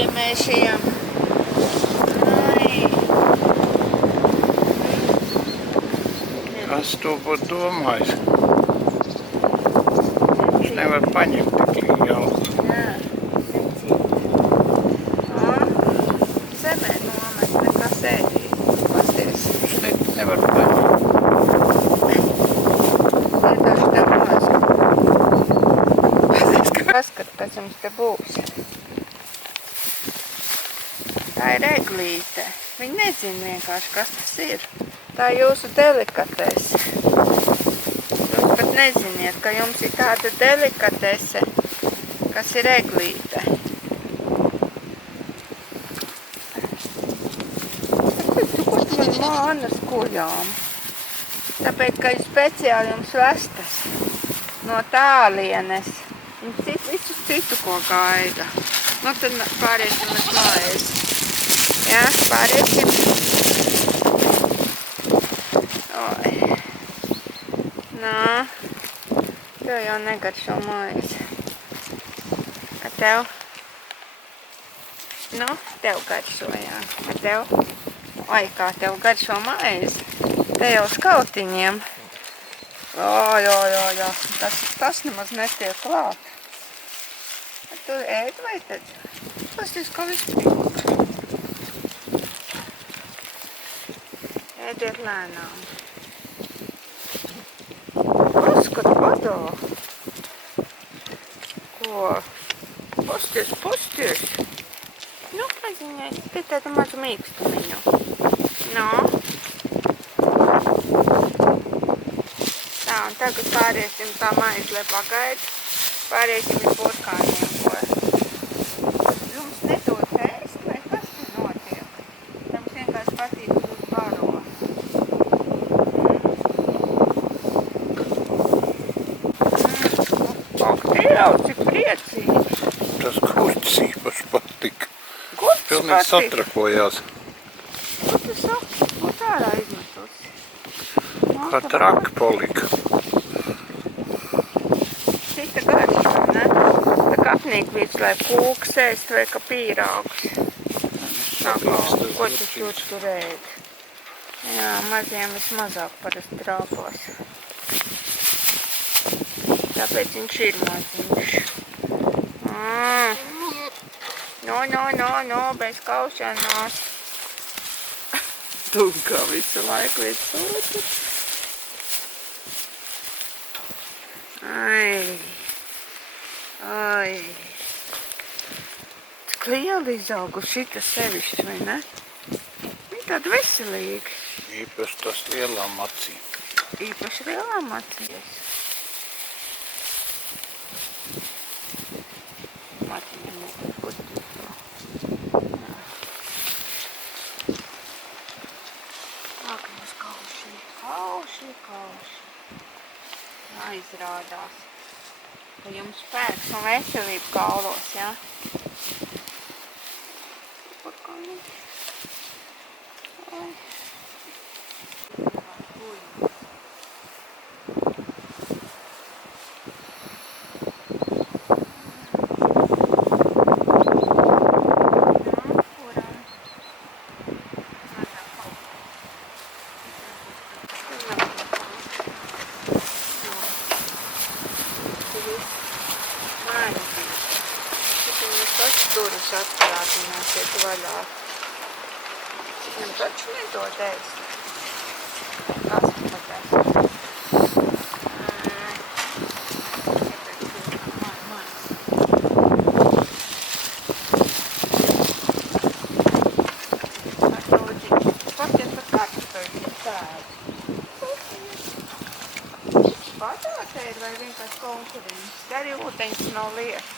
apsiemēšajam. Kas to būtu domājis? Viņš nevar paņemt tik lielu. Jā, zemē nomet, nekas ēdīt. Pasties. Viņš nevar paņemt. Vienkārši tev maz. Paskat, kas jums te būs. Tā ir eglīte. Viņi nezina vienkārši, kas tas ir. Tā ir jūsu delikatese. Jūs pat neziniet, ka jums ir tāda delikatese, kas ir eglīte. Tu ko tu man mānas kuļām? Tāpēc, ka ir speciāli jums vestas no tālienes. Viņi visu citu ko gaida. Nu, tad pāriesim uz mājas. Jā, pāriesim. Oi. Nā, tev jau negaršo mājas. Ar tev? Nu, tev garšo, jā. Ar tev? Oi, kā tev garšo mājas. Te jau skautiņiem. Jā. Tas nemaz netiek klāt. Tu ēd vai tad? Pasties, kā viss pīk. Ēdiet lēnām. Paskat, padā. Ko? Pasties. Nu, paziņai, te tāda mazu mīkstumiņu. No. Tā, un tagad pāriesim tā maize, lai pagaid. Pāriesim uz burkāniem. Jums nedod ēst, vai kas tur notiek? Jums vienkārši patīk uz baro. Ak, Dievs, cik priecīgi. Tas gurķis īpaši patika. Gurķis Pilnīgi patika? satrakojās. Ko tu saki? Ko tā ārā izmetusi? Kā traki palika. Cita garša, ne? Tā kā apnīkvīts, lai kūks ēst vai kā pīrāgus. Ko tu tur ēd? Jā, maziem vismazāk parasti trāpās. Tāpēc viņš ir maziņš. No, bez kaušanās. Tu kā visu laiku ir sūti. Ai. Cik lieli izaugu šita sevišķi, vai ne? Viņi tādi veselīgi. Īpaši tas lielām acīm. Īpaši lielām acīs. Matiņam nekad puķi to. Nākamies kauši. Jāizrādās, ka jums spēks un veselība kaulos, jā? Pakaļ. Ai. Turis atprātināsiet vaļā. Viņam taču nedod ēst. Tas patās. Pasties par kartupeļu tādu. Patās ēd vai vienkārši konkurence. Arī ūteņas nav lieta.